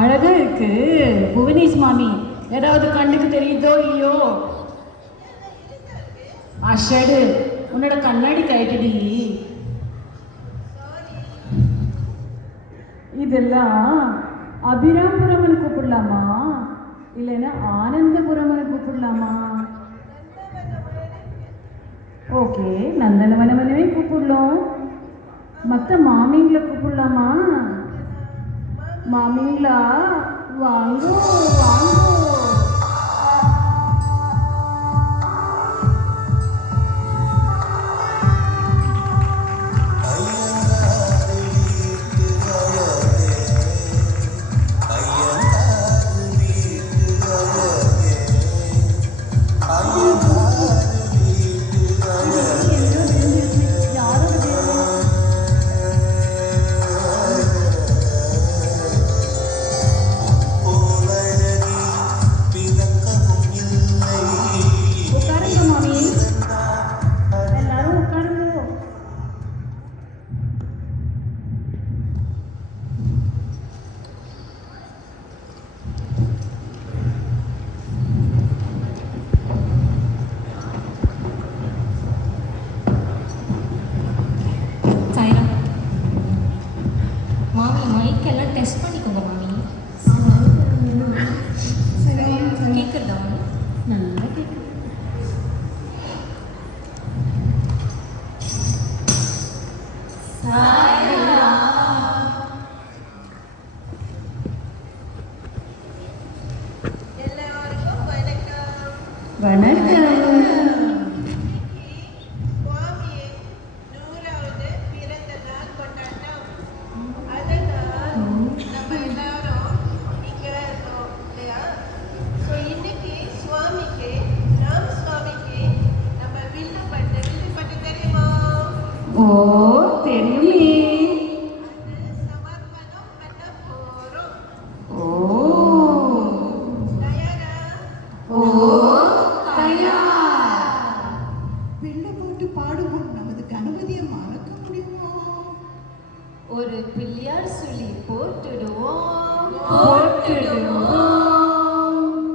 அழகா இருக்கு புவனேஷ் மாமி. ஏதாவது கண்ணுக்கு தெரியுதோ இல்லையோ? அஷடு உன்னோட கண்ணாடி கைட்டடி. இதெல்லாம் அபிராம்புரம்னு கூப்பிடலாமா இல்லைன்னா ஆனந்தபுரம்னு கூப்பிடலாமா? ஓகே, நந்தனவனவனவே கூப்பிடலாம். மற்ற மாமிங்களை கூப்பிடலாமா? மாமிங்களா வாங்கோ வாங்கோ. ஒரு பிள்ளையார் சொல்லி போட்டுடுவோம்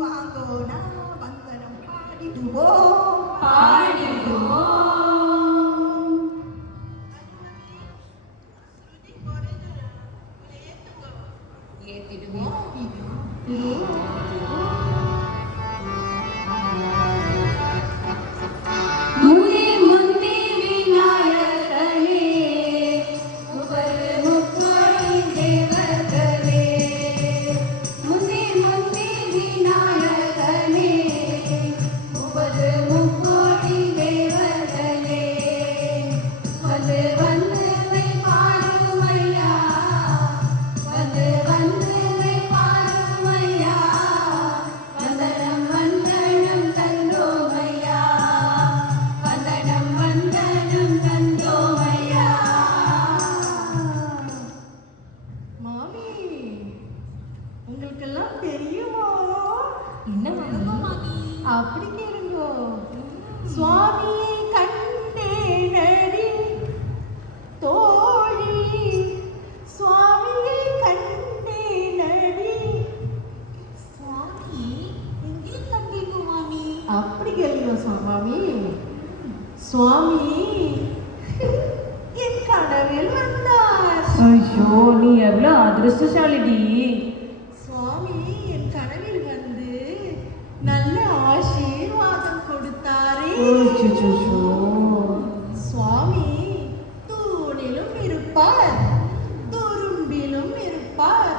வாங்கோனா வந்தனம் பாடிடுவோம் ஏத்திடுவோம். அப்படி கேளுங்கோ. சுவாமியை கண்டேனடி தோழி, சுவாமியை கண்டேனடி. சுவாமி எங்கே கண்டீங்க மாமி? அப்படி கேளுங்க சுவாமி. சுவாமி என் கனவில் வந்தார். ஐயோ, நீ எவ்வளவு அதிர்ஷ்டசாலிடி. சுவாமி என் கனவில் வந்து நல்ல ஆசீர்வாதம் கொடுத்தாரே. சுவாமி தூணிலும் இருப்பார், துரும்பிலும் இருப்பார்,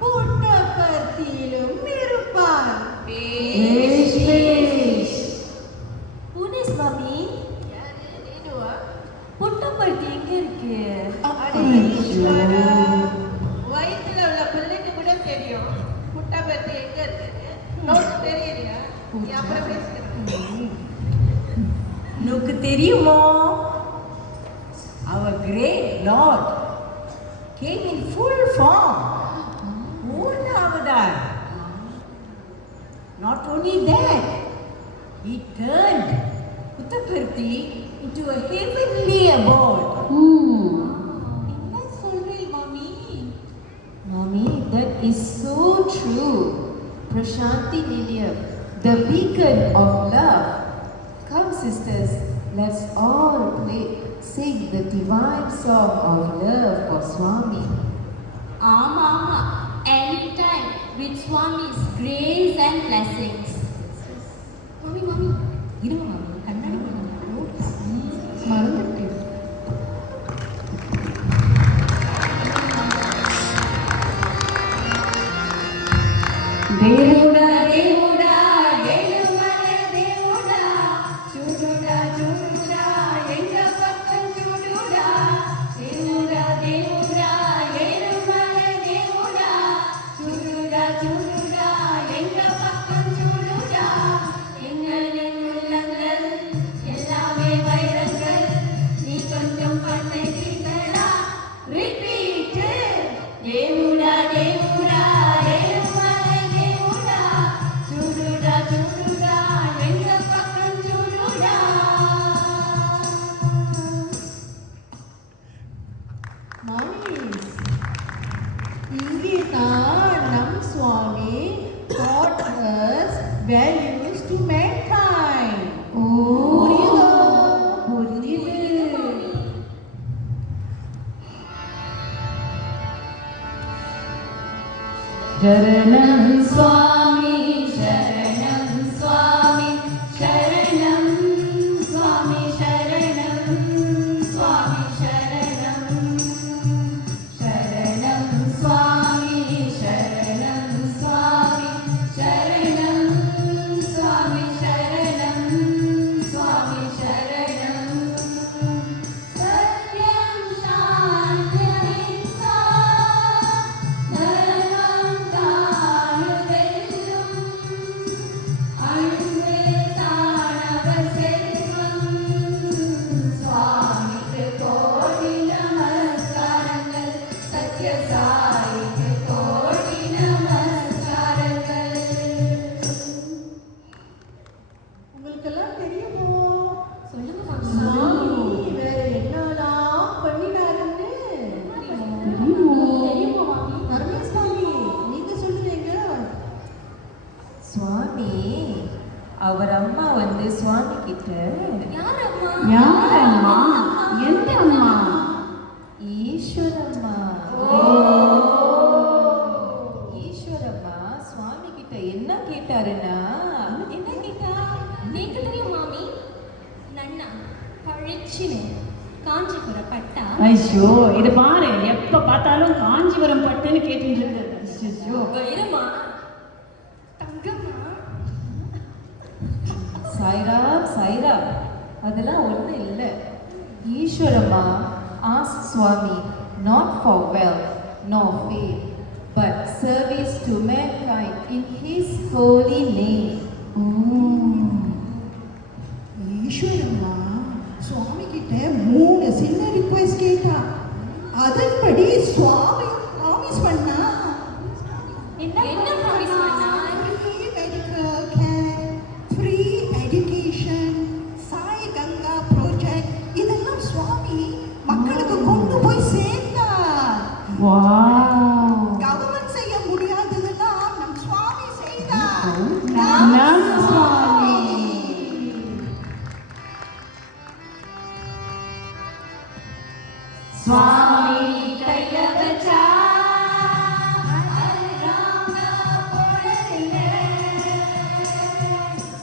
புட்டபர்த்தியிலும் இருப்பார். பூனே சுவாமி, புட்டபர்த்தி எங்க இருக்கு? வயிற்றுல உள்ள பிள்ளைக்கு கூட தெரியும் புட்டபர்த்தி எங்க இருக்கு. தெரியலையா? அப்புறம் பேசுகிறேன். உனக்கு தெரியுமோ? Our great Lord came in full form. Purna Avatar. Not only that, he turned Puttaparthi into a heavenly abode. What is so true. Prashanti Nilayam, the beacon of love. Come sisters, let's all sing the divine song of love for Swami. Ama, anytime with Swami's grace and blessings. Mami, இருங்க மாமி, கண்ணாடி மறந்துட்டு. దేవుడా దేవుడా ఏడుమల దేవుడా చూడుడా చూడుడా ఎంగ పక్కం చూడుడా దేవుడా దేవుడా ఏడుమల దేవుడా చూడుడా చూడుడా ఎంగ పక్కం చూడుడా எங்களின் உள்ளங்கள் எல்லாமே வைரங்கள் நீ கொஞ்சம் பண்ணை கிட்டடா ரிப்பீட் దేవుడా దేవుడా values to mankind. Sharanam Swami, Sharanam Swami, Sharanam Swami, Sharanam Swami, Sharanam Sharanam Swami, Sharanam Swami, Sharanam Swami, Sharanam Swami, Sharanam Satyam Shantyam அவர் அம்மா வந்து சுவாமி கிட்ட யார் அம்மா எந்த அம்மா ஈஸ்வரம்மா ஈஸ்வரம்மா சுவாமி கிட்ட என்ன கேட்டாருன்னா என்ன கேட்டா நீங்க தெரியும் மாமி நன்னா பழிச்சினு காஞ்சிபுரம் பட்டா ஐயோ இது பாரு எப்ப பார்த்தாலும் காஞ்சிபுரம் பட்டுன்னு கேட்டுட்டு இருக்கு. ஐயோ வைரமா தங்கம்மா சாய்ராம் அதெல்லாம் ஒன்றும் இல்லை. Easwaramma asked Swami not for wealth nor fame but service to mankind in his holy name. Easwaramma சுவாமி கிட்ட 3 சின்ன ரிக்வெஸ்ட் கேட்டா. அதன்படி சுவாமி ப்ராமிஸ் பண்ணா. என்ன ப்ராமிஸ் பண்ணா? Free medical care, free education, Sai Ganga project இதெல்லாம் சுவாமி மக்களுக்கு கொண்டு போய் சேர்த்தார். வாவ் கவர்மெண்ட் செய்ய முடியாததெல்லாம் நம் சுவாமி செய்தார். நம் சுவாமி. சுவாமி கைய வச்சா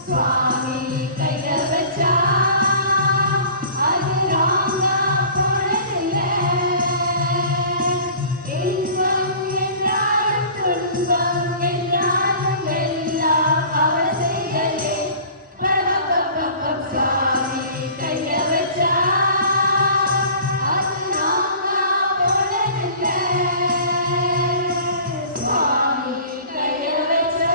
சுவாமி கைய வச்சா அது ராங்கா போனதில்ல. இன்பம் என்றாலும் துன்பம் என்றாலும் எல்லாம் அவர் செய்யலே. சுவாமி கைய வச்சா அது ராங்கா போனதில்ல. சுவாமி கைய வச்சா.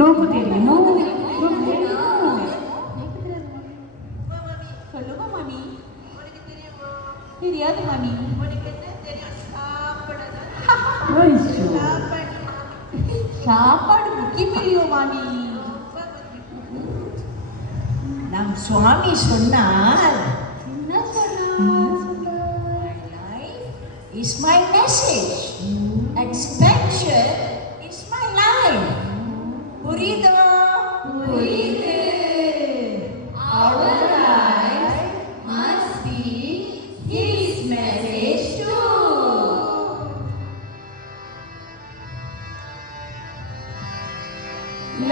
நோக்கு தெரியும் சொல்லுங்க மாமி. தெரியாது மாமி. ஐயோ சாப்பாடு முக்கியம் இல்லையோ மாமி. நம் சுவாமி சொன்னார், என்ன சொன்னார்? life is my message. Expansion is my life. புரியுதா? புரியுது. Our life must be His message too.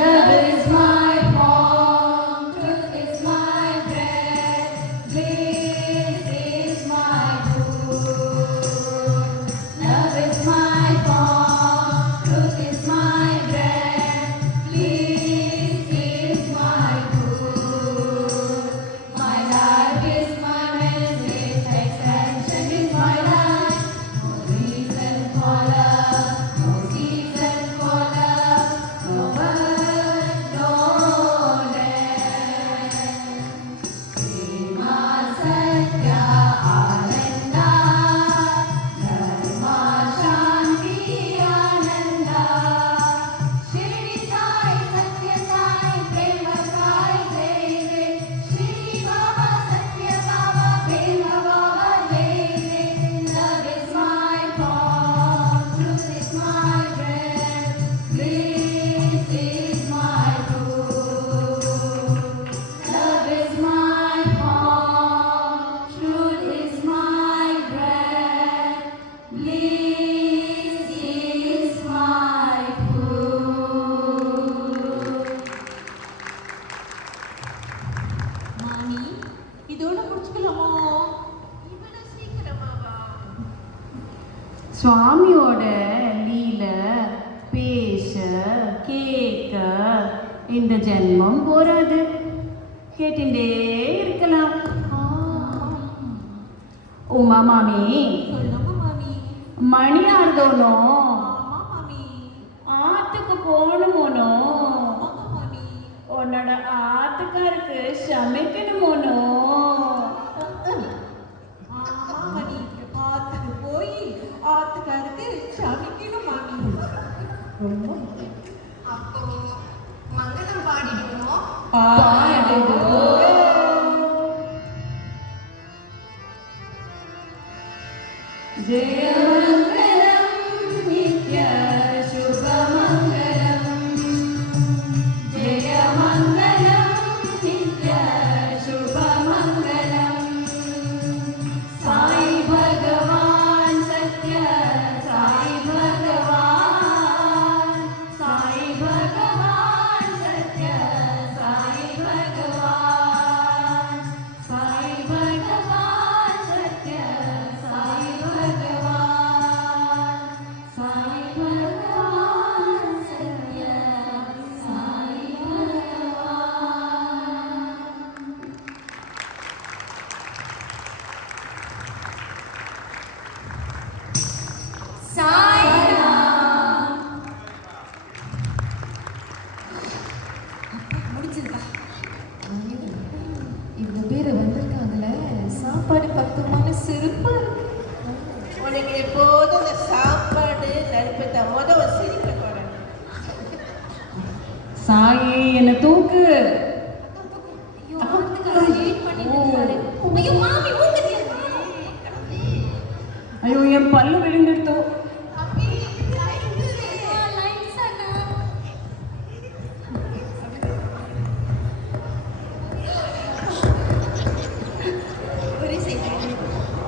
Love is my form, truth is my bread, bliss is my food. Love is my form, truth is my bread, bliss is my food. My life is my message, expansion is my life. No reason for love, no season for love, no birth, no land. Prema Satya Ananda, Dharma Shanti Ananda. Shirdi Sai Satya Sai Prema Sai Jai Jai. Shirdi Baba Satya Baba Prema Baba Jai Jai. Love is my form, truth is my bread, bliss is my food. Love is my form, truth is my bread, bliss is my food. மாமி, இதோட முடிச்சுக்கலாமா? இவ்வளவு சீக்கிரமாவா? சுவாமியோட லீல பேச கேட்க இந்த ஜென்மம் போறாது, கேட்டுட்டே இருக்கலாம். உமா மாமி, சொல்லுங்க மாமி. மணி ஆறுதோனோ, ஆமா மாமி. ஆத்துக்கு போகணுமோனோ, ஆமா மாமி. உன்னோட ஆத்துக்காருக்கு சமைக்கணுமோனோ. ஆமா மணி. ஆத்துக்கு போய் ஆத்துக்காருக்கு சமைக்கணும் மாமி. ரொம்ப அப்போ மங்களம் பாடிடுவோம். பாடுவோம். ஜெயமங்கலம் நித்ய சுபமங்கலம். ஜெயமங்கலம் நித்ய சுபமங்கலம். சாய் பகவான் சத்ய சாய் பகவான். சாய் பகவான் சத்ய சாய் பகவான். சாய் பகவான் சத்ய சாய் பகவான். சாய் பகவான் சத்ய சாய் பகவான். சாய்ராம். முடிச்சிருக்கா? இவ்வளோ பேர் வந்திருக்காங்களே, சாப்பாடு பக்கமான சிறப்பு. உனக்கு எப்போதும் இந்த சாப்பாடு நடிப்பை ஒரு சிரிக்க போறேன். சாயே என்னை தூக்கு.